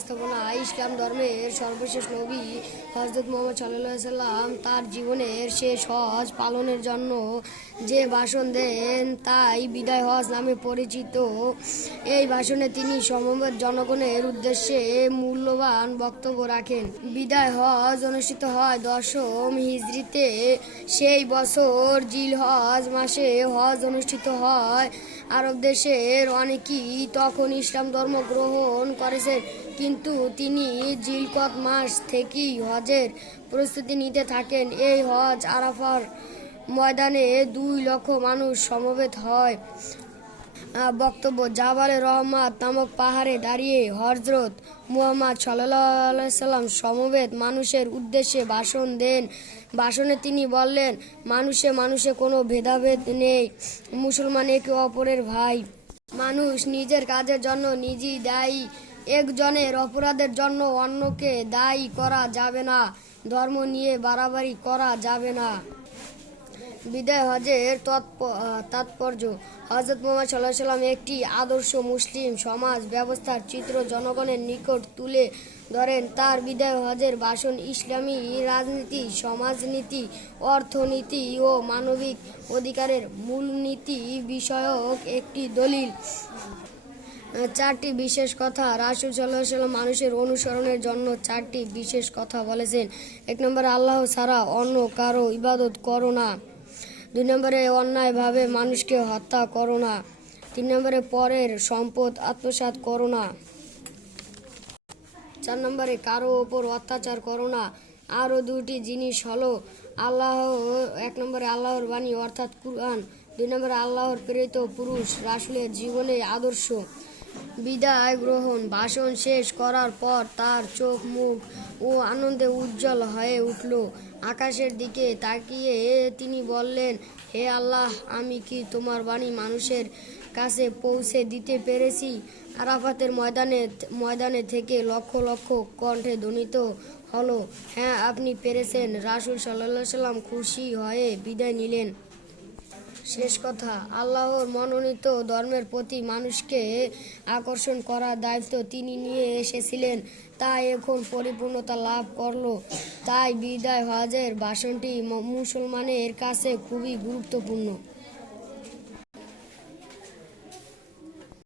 উপস্থাপনা। ইসলাম ধর্মের সর্বশেষ নবী হযরত মুহাম্মদ সাল্লাল্লাহু আলাইহি সাল্লাম তার জীবনের শেষ হজ পালনের জন্য যে ভাষণ দেন তাই বিদায় হজ নামে পরিচিত। এই ভাষণে তিনি সমবেত জনগণের উদ্দেশ্যে মূল্যবান বক্তব্য রাখেন। বিদায় হজ অনুষ্ঠিত হয় 10ম হিজরিতে। সেই বছর জিলহজ মাসে হজ অনুষ্ঠিত হয়। আরব দেশের অনেকেই তখন ইসলাম ধর্ম গ্রহণ করেছেন, কিন্তু তিনি জিলকদ মাস থেকেই হজের প্রস্তুতি নিতে থাকেন। এই হজ আরাফার ময়দানে 2 লক্ষ মানুষ সমবেত হয়। বক্তব্য: জাবালে রহমাত নামক পাহাড়ে দাঁড়িয়ে হযরত মুহাম্মদ সাল্লাল্লাহু আলাইহি সাল্লাম সমবেত মানুষের উদ্দেশ্যে ভাষণ দেন। ভাষণে তিনি বললেন, মানুষে মানুষে কোনো ভেদাভেদ নেই, মুসলমান একে অপরের ভাই। মানুষ নিজের কাজের জন্য নিজেই দায়ী, একজনের অপরাধের জন্য অন্যকে দায়ী করা যাবে না, ধর্ম নিয়ে বাড়াবাড়ি করা যাবে না। বিদায় হজের তাৎপর্য: হযরত মুহাম্মদ সাল্লাল্লাহু আলাইহি সাল্লাম একটি আদর্শ মুসলিম সমাজ ব্যবস্থার চিত্র জনগণের নিকট তুলে ধরেন। তার বিদায় হজের ভাষণ ইসলামী রাজনীতি, সমাজনীতি, অর্থনীতি ও মানবিক অধিকারের মূলনীতি বিষয়ক একটি দলিল। 4টি বিশেষ কথা। রাসূল সাল্লাল্লাহু আলাইহি সাল্লাম মানুষের অনুসরণের জন্য 4টি বিশেষ কথা বলেছেন। 1 নম্বরে, আল্লাহ ছাড়া অন্য কারো ইবাদত করো না। 2 নম্বরে, অন্যায়ভাবে মানুষকে হত্যা করো না। 3 নম্বরে, পরের সম্পদ আত্মসাৎ করো না। 4 নম্বরে, কারো ওপর অত্যাচার করো না। আরও 2টি জিনিস হলো 1 নম্বরে আল্লাহর বাণী অর্থাৎ কুরআন, 2 নম্বরে আল্লাহর প্রেরিত পুরুষ রাসূলের জীবনে আদর্শ। বিদায় গ্রহণ: ভাষণ শেষ করার পর তার চোখ মুখ ও আনন্দে উজ্জ্বল হয়ে উঠল। আকাশের দিকে তাকিয়ে তিনি বললেন, হে আল্লাহ, আমি কি তোমার বাণী মানুষের কাছে পৌঁছে দিতে পেরেছি? আরাফাতের ময়দানে থেকে লক্ষ লক্ষ কণ্ঠে ধ্বনিত হলো, হ্যাঁ, আপনি পেরেছেন। রাসূল সাল্লাল্লাহু আলাইহি সাল্লাম খুশি হয়ে বিদায় নিলেন। শেষ কথা: আল্লাহর মনোনীত ধর্মের প্রতি মানুষকে আকর্ষণ করার দায়িত্ব তিনি নিয়ে এসেছিলেন, তা এখন পরিপূর্ণতা লাভ করল। তাই বিদায় হজের ভাষণটি মুসলমানের কাছে খুবই গুরুত্বপূর্ণ।